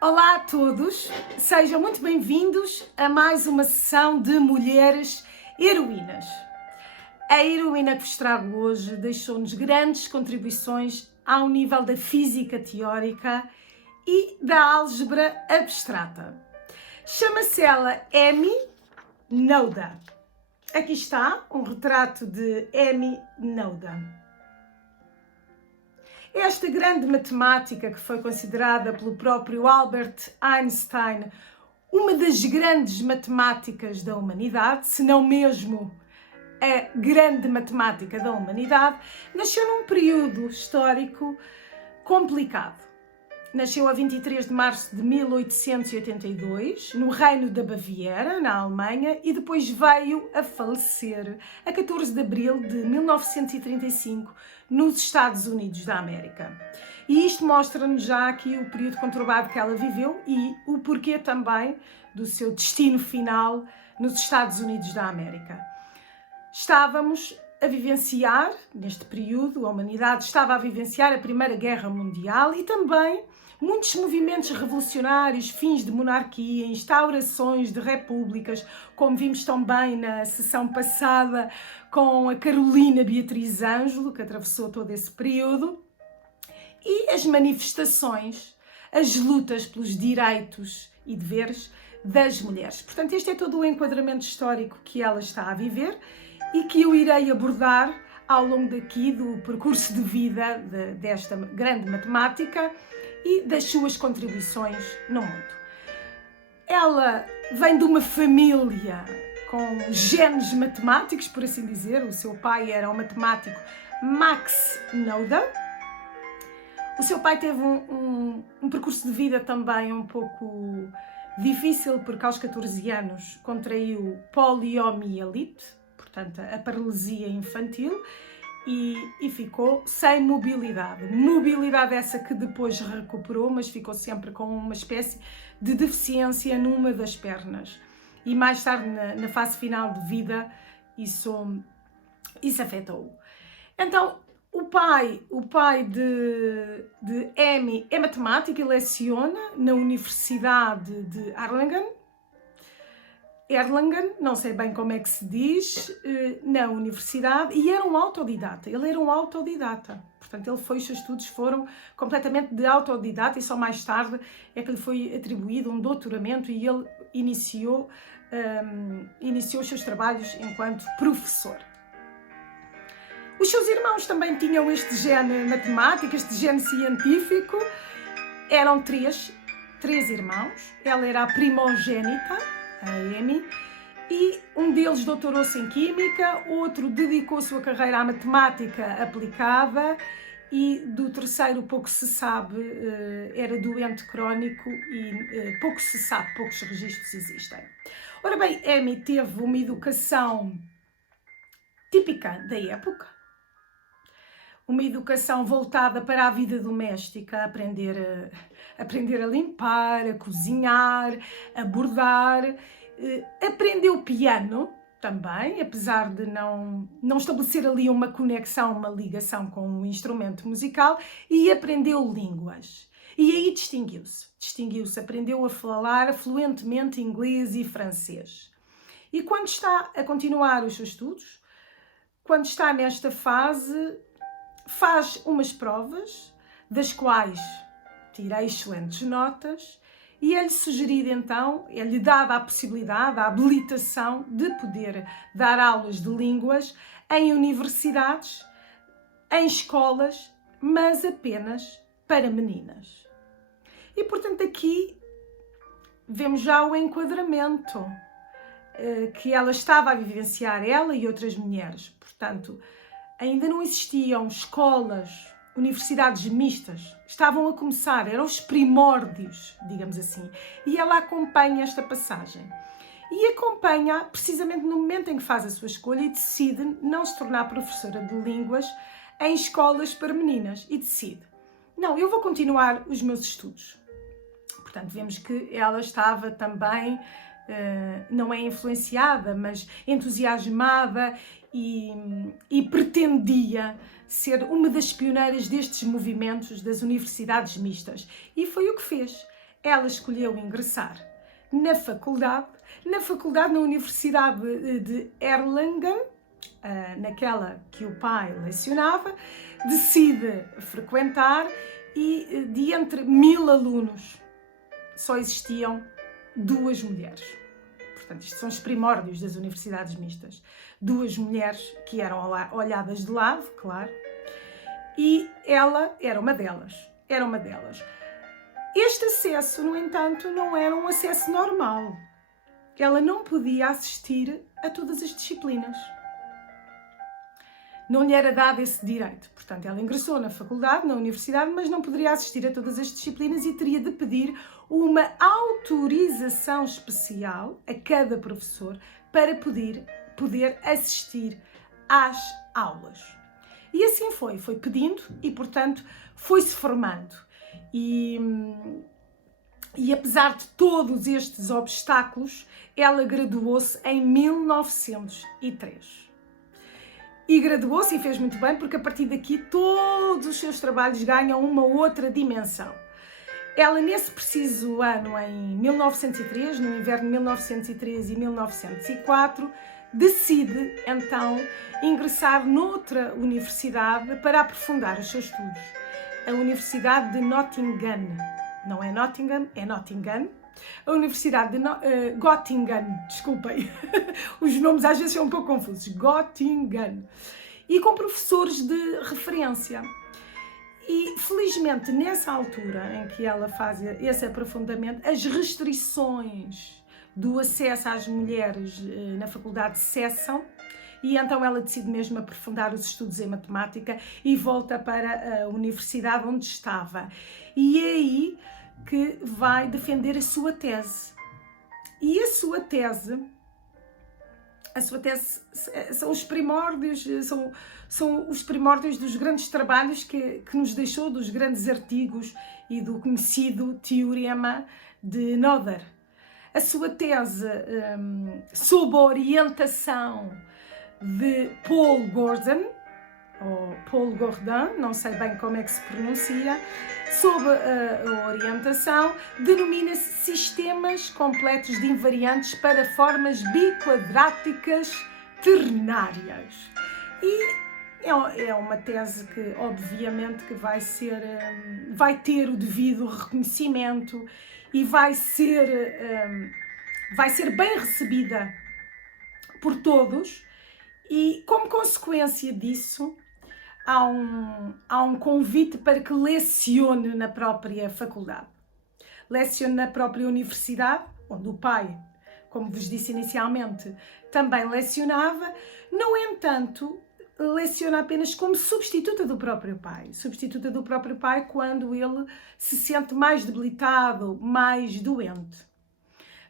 Olá a todos, sejam muito bem-vindos a mais uma sessão de Mulheres Heroínas. A heroína que vos trago hoje deixou-nos grandes contribuições ao nível da física teórica e da álgebra abstrata. Chama-se ela Amy Noether. Aqui está um retrato de Amy Noether. Esta grande matemática, que foi considerada pelo próprio Albert Einstein uma das grandes matemáticas da humanidade, se não mesmo a grande matemática da humanidade, nasceu num período histórico complicado. Nasceu a 23 de março de 1882, no Reino da Baviera, na Alemanha, e depois veio a falecer a 14 de abril de 1935, nos Estados Unidos da América. E isto mostra-nos já aqui o período conturbado que ela viveu e o porquê também do seu destino final nos Estados Unidos da América. Estávamos a vivenciar, neste período, a humanidade estava a vivenciar a Primeira Guerra Mundial e também muitos movimentos revolucionários, fins de monarquia, instaurações de repúblicas, como vimos também na sessão passada com a Carolina Beatriz Ângelo, que atravessou todo esse período, e as manifestações, as lutas pelos direitos e deveres das mulheres. Portanto, este é todo o enquadramento histórico que ela está a viver e que eu irei abordar ao longo daqui do percurso de vida desta grande matemática e das suas contribuições no mundo. Ela vem de uma família com genes matemáticos, por assim dizer. O seu pai era o matemático Max Noether. O seu pai teve um percurso de vida também um pouco difícil, porque aos 14 anos contraiu poliomielite, portanto a paralisia infantil, e ficou sem mobilidade. Mobilidade essa que depois recuperou, mas ficou sempre com uma espécie de deficiência numa das pernas. E mais tarde, na fase final de vida, isso afetou-o. Então, o pai de Amy é matemático e leciona na Universidade de Erlangen, não sei bem como é que se diz, na universidade, e era um autodidata. Ele era um autodidata. Portanto, os seus estudos foram completamente de autodidata e só mais tarde é que lhe foi atribuído um doutoramento e ele iniciou os seus trabalhos enquanto professor. Os seus irmãos também tinham este gene matemático, este gene científico. Eram três irmãos. Ela era a primogênita, a Amy, e um deles doutorou-se em Química, outro dedicou a sua carreira à matemática aplicada e do terceiro pouco se sabe, era doente crónico e pouco se sabe, poucos registros existem. Ora bem, Amy teve uma educação típica da época, uma educação voltada para a vida doméstica, aprender a limpar, a cozinhar, a bordar, aprendeu piano também, apesar de não estabelecer ali uma conexão, uma ligação com um instrumento musical, e aprendeu línguas. E aí distinguiu-se, aprendeu a falar fluentemente inglês e francês. E quando está a continuar os seus estudos, quando está nesta fase, faz umas provas, das quais tirei excelentes notas, e é-lhe sugerido então, é-lhe dada a possibilidade, a habilitação de poder dar aulas de línguas em universidades, em escolas, mas apenas para meninas. E portanto aqui vemos já o enquadramento que ela estava a vivenciar, ela e outras mulheres. Portanto, ainda não existiam escolas, universidades mistas, estavam a começar, eram os primórdios, digamos assim. E ela acompanha esta passagem. E acompanha precisamente no momento em que faz a sua escolha e decide não se tornar professora de línguas em escolas para meninas. E decide, não, eu vou continuar os meus estudos. Portanto, vemos que ela estava também, não é influenciada, mas entusiasmada e pretendia ser uma das pioneiras destes movimentos das universidades mistas. E foi o que fez. ela escolheu ingressar na faculdade, na Universidade de Erlangen, naquela que o pai lecionava, decide frequentar e de entre 1000 alunos só existiam 2 mulheres. Portanto, isto são os primórdios das universidades mistas. 2 mulheres que eram olhadas de lado, claro, e ela era uma delas. Este acesso, no entanto, não era um acesso normal. Ela não podia assistir a todas as disciplinas. Não lhe era dado esse direito. Portanto, ela ingressou na faculdade, na universidade, mas não poderia assistir a todas as disciplinas e teria de pedir uma autorização especial a cada professor para poder assistir às aulas. E assim foi pedindo e, portanto, foi-se formando. E apesar de todos estes obstáculos, ela graduou-se em 1903. E graduou-se e fez muito bem, porque a partir daqui todos os seus trabalhos ganham uma outra dimensão. Ela, nesse preciso ano, em 1903, no inverno de 1903 e 1904, decide então ingressar noutra universidade para aprofundar os seus estudos. A Universidade de Nottingham. Não é Nottingham, é Nottingham. A Universidade de Göttingen, desculpem, os nomes às vezes são um pouco confusos, Göttingen, e com professores de referência. E felizmente nessa altura em que ela faz esse aprofundamento, as restrições do acesso às mulheres na faculdade cessam, e então ela decide mesmo aprofundar os estudos em matemática e volta para a universidade onde estava. E é aí que vai defender a sua tese. E a sua tese são os primórdios, são os primórdios dos grandes trabalhos que nos deixou, dos grandes artigos e do conhecido teorema de Noether. A sua tese, sob a orientação de Paul Gordon, ou Paul Gordon, não sei bem como é que se pronuncia, sob a orientação, denomina-se Sistemas Completos de Invariantes para Formas Biquadráticas Ternárias. E é uma tese que, obviamente, que vai ter o devido reconhecimento e vai ser bem recebida por todos, e como consequência disso há um convite para que lecione na própria faculdade. Lecione na própria universidade, onde o pai, como vos disse inicialmente, também lecionava. No entanto, leciona apenas como substituta do próprio pai. Substituta do próprio pai quando ele se sente mais debilitado, mais doente.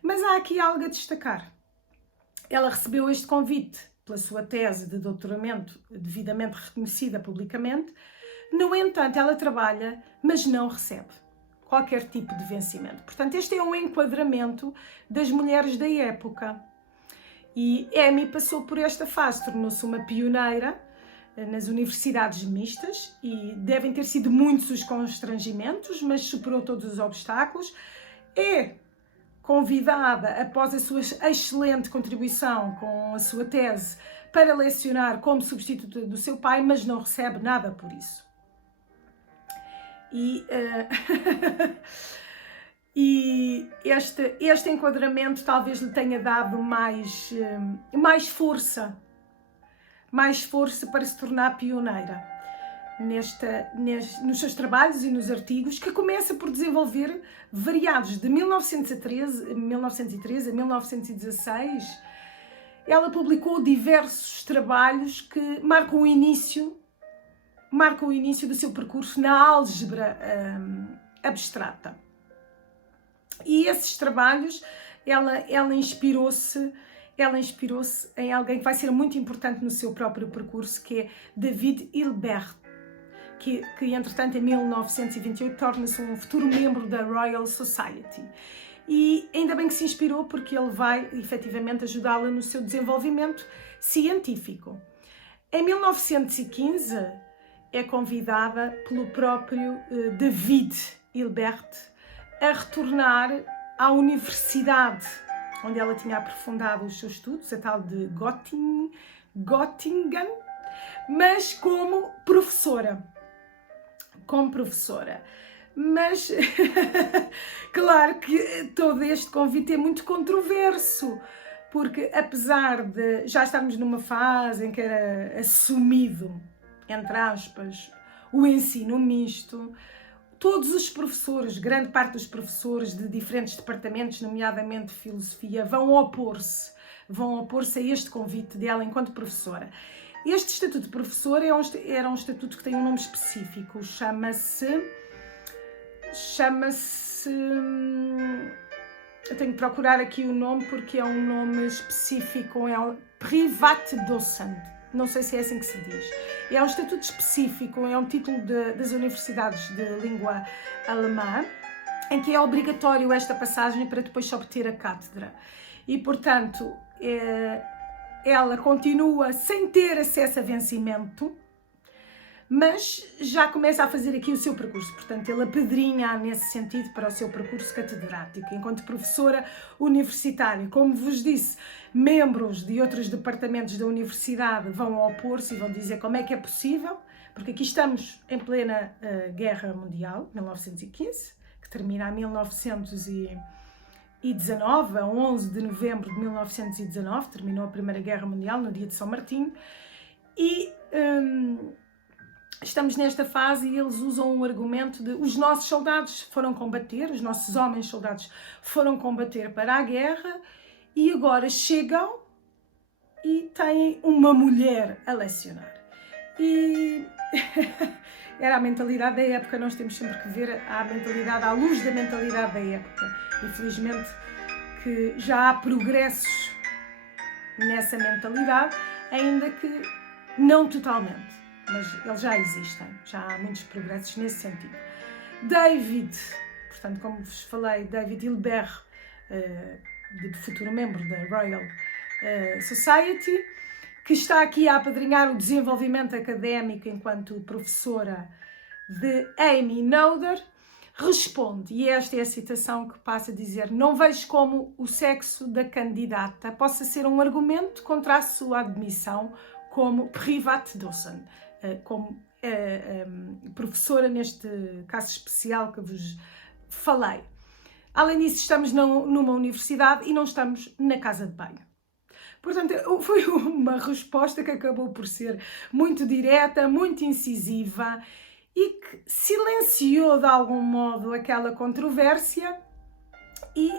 Mas há aqui algo a destacar. Ela recebeu este convite pela sua tese de doutoramento devidamente reconhecida publicamente. No entanto, ela trabalha, mas não recebe qualquer tipo de vencimento. Portanto, este é um enquadramento das mulheres da época. E Amy passou por esta fase, tornou-se uma pioneira nas universidades mistas e devem ter sido muitos os constrangimentos, mas superou todos os obstáculos. É convidada, após a sua excelente contribuição com a sua tese, para lecionar como substituta do seu pai, mas não recebe nada por isso. E este enquadramento talvez lhe tenha dado mais força para se tornar pioneira nos seus trabalhos e nos artigos, que começa por desenvolver variados. De 1913 a 1916, ela publicou diversos trabalhos que marcam o início do seu percurso na álgebra abstrata. E esses trabalhos, ela inspirou-se em alguém que vai ser muito importante no seu próprio percurso, que é David Hilbert, que entretanto em 1928 torna-se um futuro membro da Royal Society. E ainda bem que se inspirou, porque ele vai efetivamente ajudá-la no seu desenvolvimento científico. Em 1915 é convidada pelo próprio David Hilbert a retornar à universidade, onde ela tinha aprofundado os seus estudos, a tal de Göttingen, mas como professora. Mas, claro que todo este convite é muito controverso, porque apesar de já estarmos numa fase em que era assumido, entre aspas, o ensino misto, todos os professores, grande parte dos professores de diferentes departamentos, nomeadamente filosofia, vão opor-se a este convite dela enquanto professora. Este estatuto de professor era um estatuto que tem um nome específico, chama-se... Eu tenho que procurar aqui o nome porque é um nome específico, é um Privatdozent. Não sei se é assim que se diz. É um estatuto específico, é um título das universidades de língua alemã, em que é obrigatório esta passagem para depois se obter a cátedra. E, portanto, ela continua sem ter acesso a vencimento, mas já começa a fazer aqui o seu percurso. Portanto, ele apedrinha nesse sentido para o seu percurso catedrático, enquanto professora universitária. Como vos disse, membros de outros departamentos da universidade vão opor-se e vão dizer como é que é possível, porque aqui estamos em plena Guerra Mundial, 1915, que termina em 1919, a 11 de novembro de 1919, terminou a Primeira Guerra Mundial, no dia de São Martinho, e... estamos nesta fase e eles usam o argumento de os nossos soldados foram combater, os nossos homens soldados foram combater para a guerra e agora chegam e têm uma mulher a lecionar. E era a mentalidade da época, nós temos sempre que ver a mentalidade, à luz da mentalidade da época. Infelizmente que já há progressos nessa mentalidade, ainda que não totalmente. Mas eles já existem, já há muitos progressos nesse sentido. David, portanto, como vos falei, David Hilbert, de futuro membro da Royal Society, que está aqui a apadrinhar o desenvolvimento académico enquanto professora de Amy Noether, responde, e esta é a citação que passa a dizer: não vejo como o sexo da candidata possa ser um argumento contra a sua admissão como Privatdozent, como professora neste caso especial que vos falei. Além disso, estamos numa universidade e não estamos na casa de banho. Portanto, foi uma resposta que acabou por ser muito direta, muito incisiva e que silenciou de algum modo aquela controvérsia e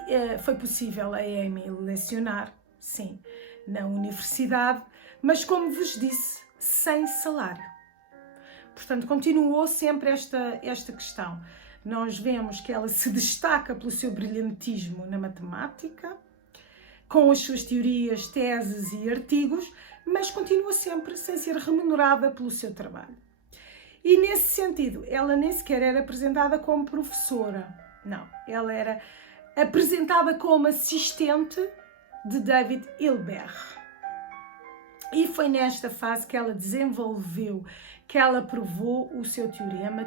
foi possível a Amy lecionar, sim, na universidade, mas como vos disse, sem salário. Portanto, continuou sempre esta questão. Nós vemos que ela se destaca pelo seu brilhantismo na matemática, com as suas teorias, teses e artigos, mas continua sempre sem ser remunerada pelo seu trabalho. E nesse sentido, ela nem sequer era apresentada como professora. Não, ela era apresentada como assistente de David Hilbert. E foi nesta fase que ela desenvolveu, que ela provou o seu teorema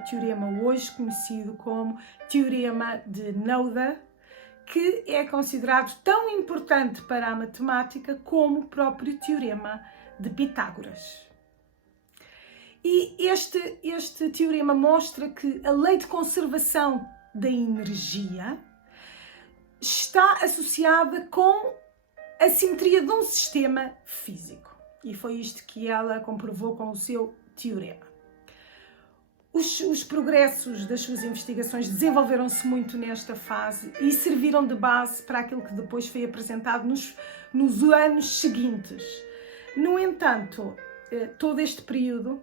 hoje conhecido como Teorema de Noether, que é considerado tão importante para a matemática como o próprio Teorema de Pitágoras. E este teorema mostra que a lei de conservação da energia está associada com a simetria de um sistema físico. E foi isto que ela comprovou com o seu teorema. Os progressos das suas investigações desenvolveram-se muito nesta fase e serviram de base para aquilo que depois foi apresentado nos anos seguintes. No entanto, todo este período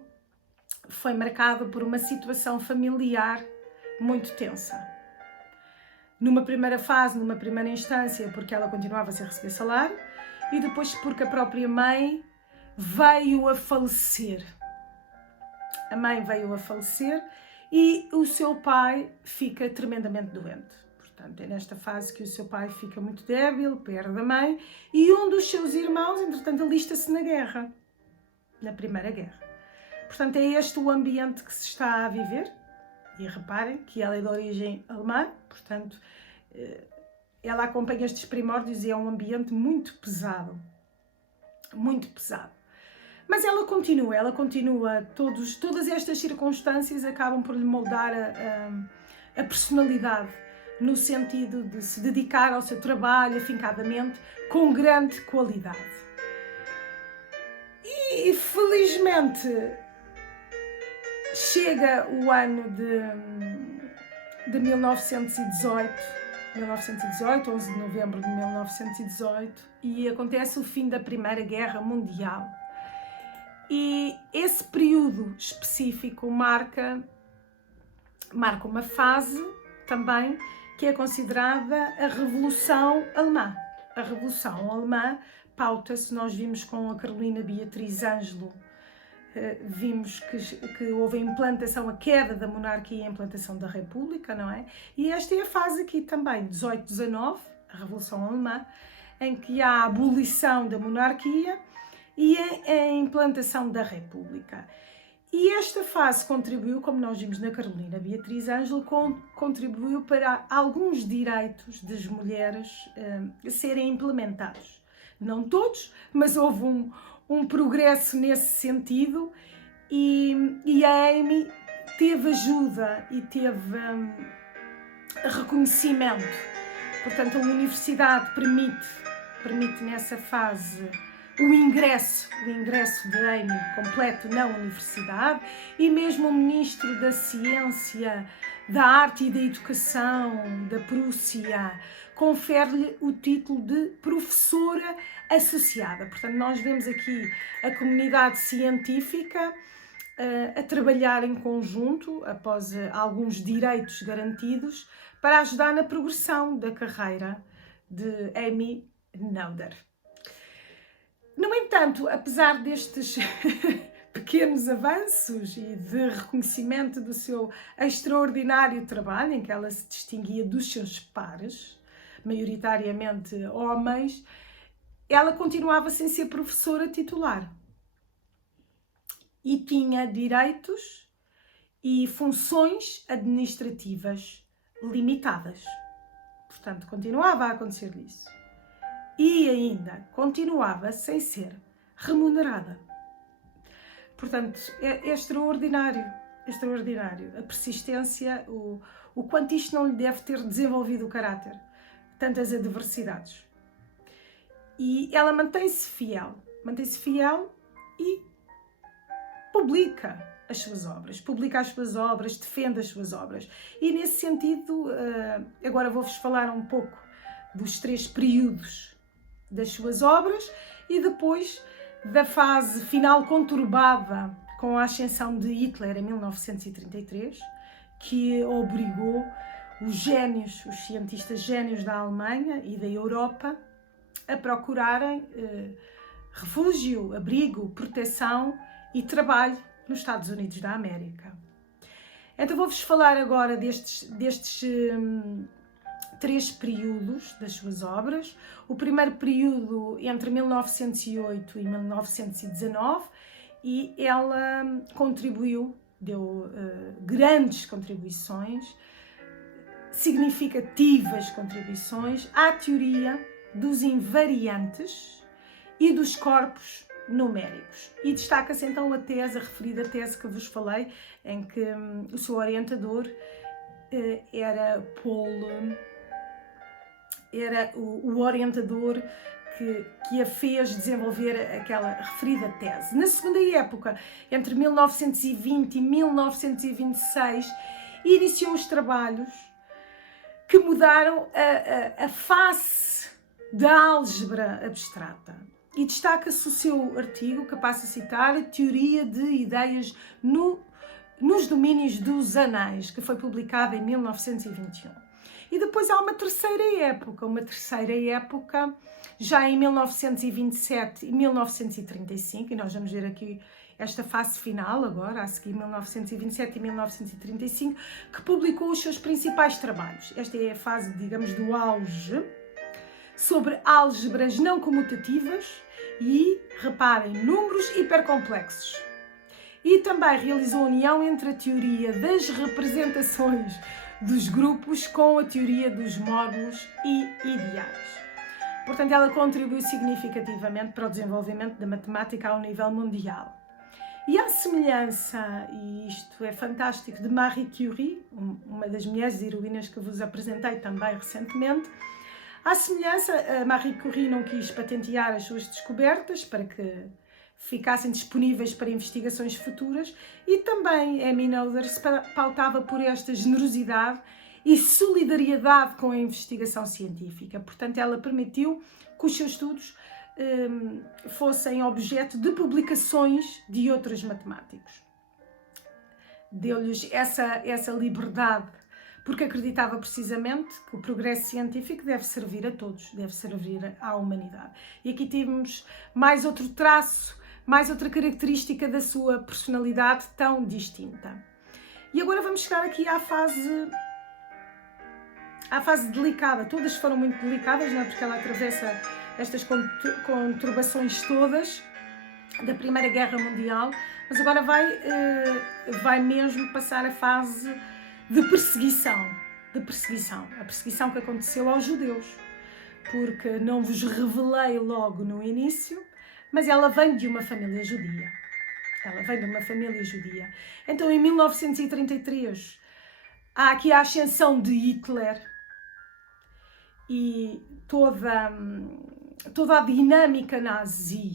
foi marcado por uma situação familiar muito tensa. Numa primeira fase, numa primeira instância, porque ela continuava sem receber salário, e depois porque a própria mãe veio a falecer. A mãe veio a falecer e o seu pai fica tremendamente doente. Portanto, é nesta fase que o seu pai fica muito débil, perde a mãe, e um dos seus irmãos, entretanto, alista-se na guerra, na Primeira Guerra. Portanto, é este o ambiente que se está a viver E reparem que ela é de origem alemã, portanto, ela acompanha estes primórdios e é um ambiente muito pesado. Muito pesado. Mas ela continua, todas estas circunstâncias acabam por lhe moldar a personalidade, no sentido de se dedicar ao seu trabalho afincadamente, com grande qualidade. E felizmente chega o ano de 1918, 11 de novembro de 1918, e acontece o fim da Primeira Guerra Mundial. E esse período específico marca uma fase também que é considerada a Revolução Alemã. A Revolução Alemã pauta-se, nós vimos com a Carolina Beatriz Ângelo, vimos que houve a implantação, a queda da monarquia e a implantação da República, não é? E esta é a fase aqui também, 18-19, a Revolução Alemã, em que há a abolição da monarquia e a implantação da República. E esta fase contribuiu, como nós vimos na Carolina Beatriz Ângelo, contribuiu para alguns direitos das mulheres serem implementados. Não todos, mas houve um progresso nesse sentido e a Amy teve ajuda e teve reconhecimento. Portanto, a universidade permite nessa fase o ingresso de Amy completo na universidade, e mesmo o ministro da Ciência, da Arte e da Educação da Prússia confere-lhe o título de professora associada. Portanto, nós vemos aqui a comunidade científica a trabalhar em conjunto, após alguns direitos garantidos, para ajudar na progressão da carreira de Amy Noether. No entanto, apesar destes pequenos avanços e de reconhecimento do seu extraordinário trabalho, em que ela se distinguia dos seus pares, maioritariamente homens, ela continuava sem ser professora titular. E tinha direitos e funções administrativas limitadas. Portanto, continuava a acontecer isso. E ainda continuava sem ser remunerada. Portanto, é extraordinário, a persistência, o quanto isto não lhe deve ter desenvolvido o caráter, tantas adversidades. E ela mantém-se fiel e publica as suas obras, defende as suas obras. E nesse sentido, agora vou-vos falar um pouco dos 3 períodos das suas obras e depois da fase final conturbada com a ascensão de Hitler em 1933, que obrigou os cientistas génios da Alemanha e da Europa a procurarem refúgio, abrigo, proteção e trabalho nos Estados Unidos da América. Então vou-vos falar agora destes 3 períodos das suas obras. O primeiro período entre 1908 e 1919, e ela deu grandes contribuições, significativas contribuições à teoria dos invariantes e dos corpos numéricos. E destaca-se então a referida tese que vos falei, em que o seu orientador era o orientador que a fez desenvolver aquela referida tese. Na segunda época, entre 1920 e 1926, iniciou os trabalhos que mudaram a face da álgebra abstrata. E destaca-se o seu artigo, que passo a citar, a Teoria de Ideias nos Domínios dos Anais, que foi publicado em 1921. E depois há uma terceira época, já em 1927 e 1935, e nós vamos ver aqui esta fase final agora, a seguir 1927 e 1935, que publicou os seus principais trabalhos. Esta é a fase, digamos, do auge, sobre álgebras não comutativas e, reparem, números hipercomplexos. e também realizou a união entre a teoria das representações dos grupos com a teoria dos módulos e ideais. Portanto, ela contribuiu significativamente para o desenvolvimento da matemática ao nível mundial. E à semelhança, e isto é fantástico, de Marie Curie, uma das mulheres heroínas que vos apresentei também recentemente, à semelhança, a Marie Curie não quis patentear as suas descobertas para que ficassem disponíveis para investigações futuras, e também Emmy Noether se pautava por esta generosidade e solidariedade com a investigação científica. Portanto, ela permitiu que os seus estudos fossem objeto de publicações de outros matemáticos. Deu-lhes essa liberdade, porque acreditava precisamente que o progresso científico deve servir a todos, deve servir à humanidade. E aqui temos mais outro traço, mais outra característica da sua personalidade tão distinta. E agora vamos chegar aqui à fase delicada. Todas foram muito delicadas, não é? Porque ela atravessa estas conturbações todas da Primeira Guerra Mundial, mas agora vai mesmo passar a fase de perseguição, a perseguição que aconteceu aos judeus, porque não vos revelei logo no início, mas ela vem de uma família judia. Então, em 1933, há aqui a ascensão de Hitler e toda a dinâmica nazi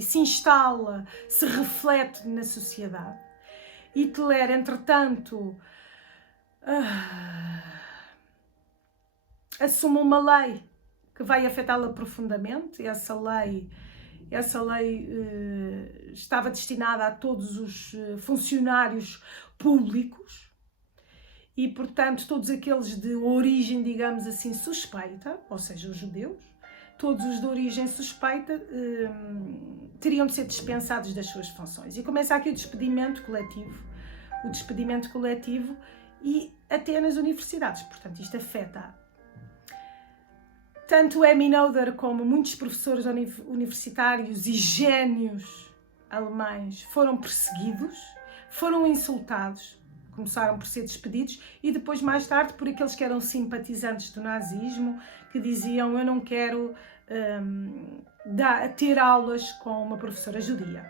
se instala, se reflete na sociedade. Hitler, entretanto, assume uma lei que vai afetá-la profundamente. Essa lei estava destinada a todos os funcionários públicos e, portanto, todos aqueles de origem, digamos assim, suspeita, ou seja, os judeus, todos os de origem suspeita teriam de ser dispensados das suas funções. E começa aqui o despedimento coletivo e até nas universidades. Portanto, isto afeta tanto Emmy Noether como muitos professores universitários e génios alemães foram perseguidos, foram insultados, começaram por ser despedidos, e depois, mais tarde, por aqueles que eram simpatizantes do nazismo, que diziam: eu não quero ter aulas com uma professora judia.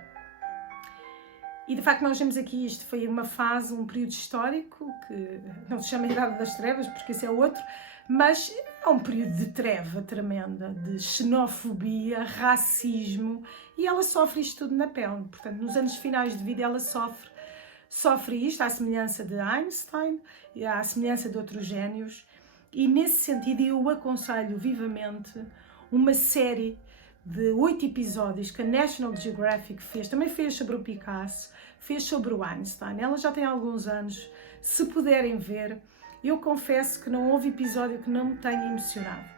E de facto nós vemos aqui, isto foi uma fase, um período histórico, que não se chama Idade das Trevas, porque esse é outro, mas é um período de treva tremenda, de xenofobia, racismo, e ela sofre isto tudo na pele. Portanto, nos anos finais de vida ela sofre isto, à semelhança de Einstein, e à semelhança de outros génios, e nesse sentido eu aconselho vivamente uma série de 8 episódios que a National Geographic fez, também fez sobre o Picasso, fez sobre o Einstein. Ela já tem alguns anos, se puderem ver. Eu confesso que não houve episódio que não me tenha emocionado.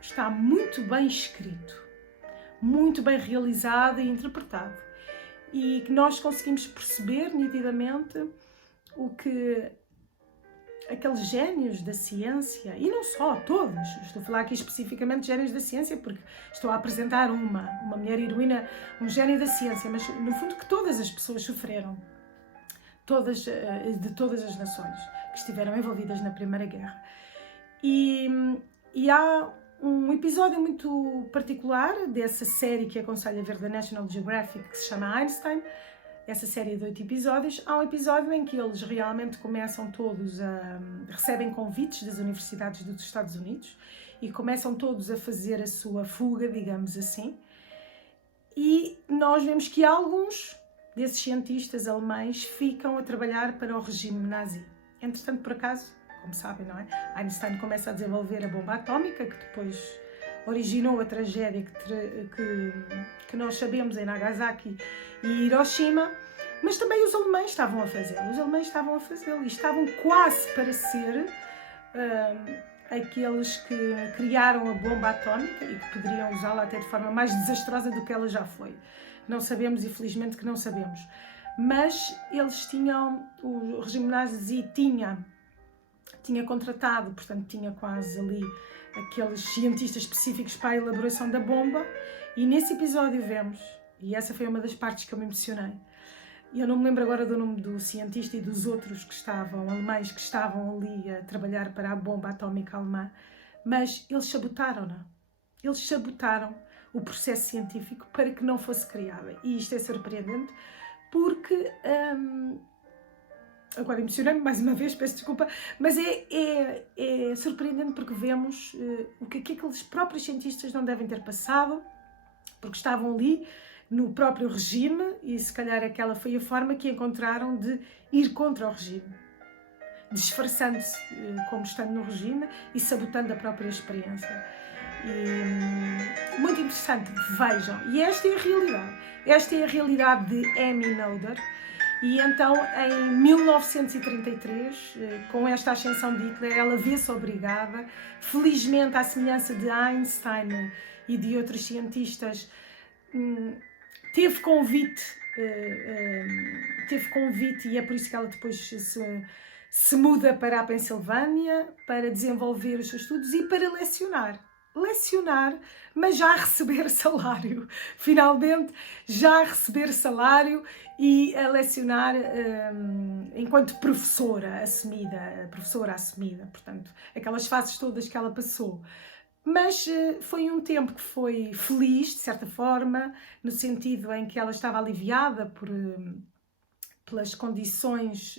Está muito bem escrito, muito bem realizado e interpretado. E que nós conseguimos perceber nitidamente o que aqueles génios da ciência, e não só, todos, estou a falar aqui especificamente de génios da ciência porque estou a apresentar uma mulher heroína, um gênio da ciência, mas no fundo que todas as pessoas sofreram, de todas as nações que estiveram envolvidas na Primeira Guerra. E há um episódio muito particular dessa série que aconselho a ver da National Geographic, que se chama Einstein. Essa série de 8 episódios, há um episódio em que eles realmente começam todos recebem convites das universidades dos Estados Unidos e começam todos a fazer a sua fuga, digamos assim, e nós vemos que alguns desses cientistas alemães ficam a trabalhar para o regime nazi. Entretanto, por acaso, como sabem, não é? Einstein começa a desenvolver a bomba atómica, que depois originou a tragédia que nós sabemos em Nagasaki e Hiroshima, mas também os alemães estavam a fazê-lo. E estavam quase para ser aqueles que criaram a bomba atómica e que poderiam usá-la até de forma mais desastrosa do que ela já foi. Não sabemos, e felizmente que não sabemos. Mas eles o regime nazi tinha contratado, portanto tinha quase ali aqueles cientistas específicos para a elaboração da bomba, e nesse episódio vemos, E essa foi uma das partes que eu me emocionei. Eu não me lembro agora do nome do cientista e dos outros alemães que estavam ali a trabalhar para a bomba atómica alemã, mas eles sabotaram-na. Eles sabotaram o processo científico para que não fosse criada. E isto é surpreendente porque... agora emocionei-me mais uma vez, peço desculpa, mas é surpreendente porque vemos o que aqueles próprios cientistas não devem ter passado, porque estavam ali no próprio regime e se calhar aquela foi a forma que encontraram de ir contra o regime, disfarçando-se como estando no regime e sabotando a própria experiência. E, muito interessante, vejam, e esta é a realidade de Amy Noether. E então, em 1933, com esta ascensão de Hitler, ela vê-se obrigada, felizmente, à semelhança de Einstein e de outros cientistas, teve convite e é por isso que ela depois se muda para a Pensilvânia para desenvolver os seus estudos e para lecionar, mas já a receber salário, finalmente já a receber salário e a lecionar enquanto professora assumida, portanto, aquelas fases todas que ela passou. Mas foi um tempo que foi feliz, de certa forma, no sentido em que ela estava aliviada pelas condições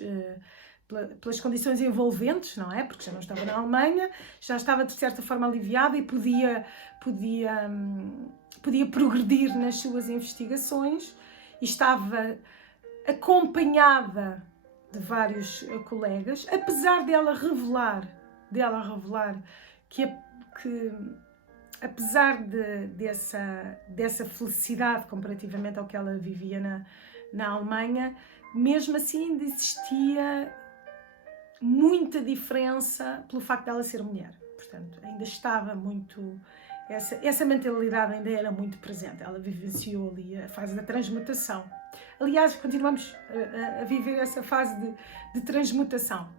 envolventes, não é? Porque já não estava na Alemanha, já estava de certa forma aliviada e podia progredir nas suas investigações e estava acompanhada de vários colegas, apesar dela revelar que apesar dessa felicidade comparativamente ao que ela vivia na Alemanha, mesmo assim ainda existia muita diferença pelo facto dela ser mulher. Portanto, ainda estava muito... Essa mentalidade ainda era muito presente. Ela vivenciou ali a fase da transmutação. Aliás, continuamos a viver essa fase de transmutação.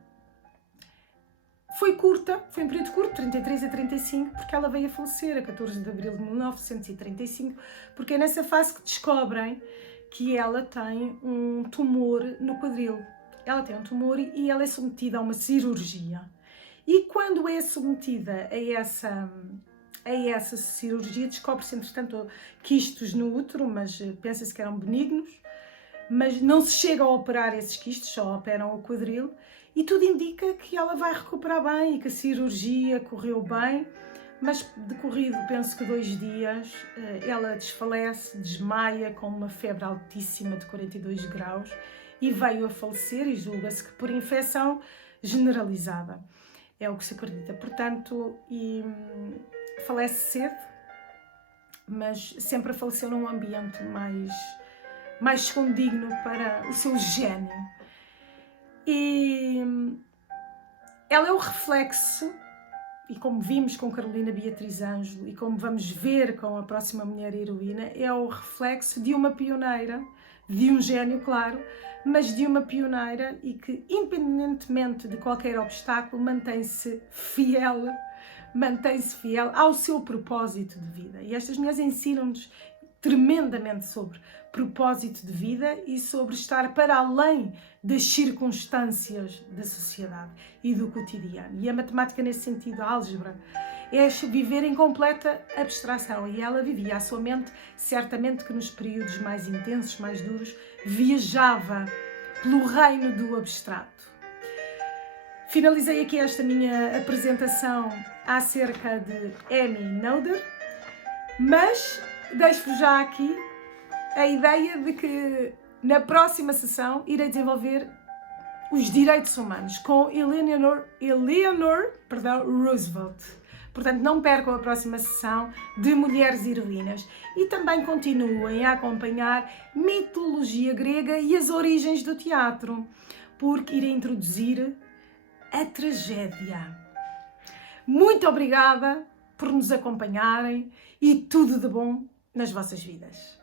Foi um período curto, 33 a 35, porque ela veio a falecer a 14 de abril de 1935, porque é nessa fase que descobrem que ela tem um tumor no quadril. Ela tem um tumor e ela é submetida a uma cirurgia. E quando é submetida a essa cirurgia, descobre-se, entretanto, quistos no útero, mas pensa-se que eram benignos, mas não se chega a operar esses quistos, só operam o quadril, e tudo indica que ela vai recuperar bem e que a cirurgia correu bem, mas decorrido, penso que 2 dias, ela desfalece, desmaia com uma febre altíssima de 42 graus e veio a falecer e julga-se que por infecção generalizada. É o que se acredita. Portanto, falece cedo, mas sempre faleceu num ambiente mais condigno para o seu gênio. E ela é o reflexo, e como vimos com Carolina Beatriz Ângelo, e como vamos ver com a próxima mulher heroína, é o reflexo de uma pioneira, de um gênio, claro, mas de uma pioneira e que, independentemente de qualquer obstáculo, mantém-se fiel ao seu propósito de vida. E estas mulheres ensinam-nos tremendamente sobre propósito de vida e sobre estar para além das circunstâncias da sociedade e do cotidiano. E a matemática, nesse sentido, a álgebra, é viver em completa abstração. E ela vivia a sua mente, certamente que nos períodos mais intensos, mais duros, viajava pelo reino do abstrato. Finalizei aqui esta minha apresentação acerca de Amy Noether, mas deixo-vos já aqui a ideia de que na próxima sessão irei desenvolver os direitos humanos com Eleanor Roosevelt. Portanto, não percam a próxima sessão de Mulheres Heroínas e também continuem a acompanhar mitologia grega e as origens do teatro, porque irei introduzir a tragédia. Muito obrigada por nos acompanharem e tudo de bom nas vossas vidas.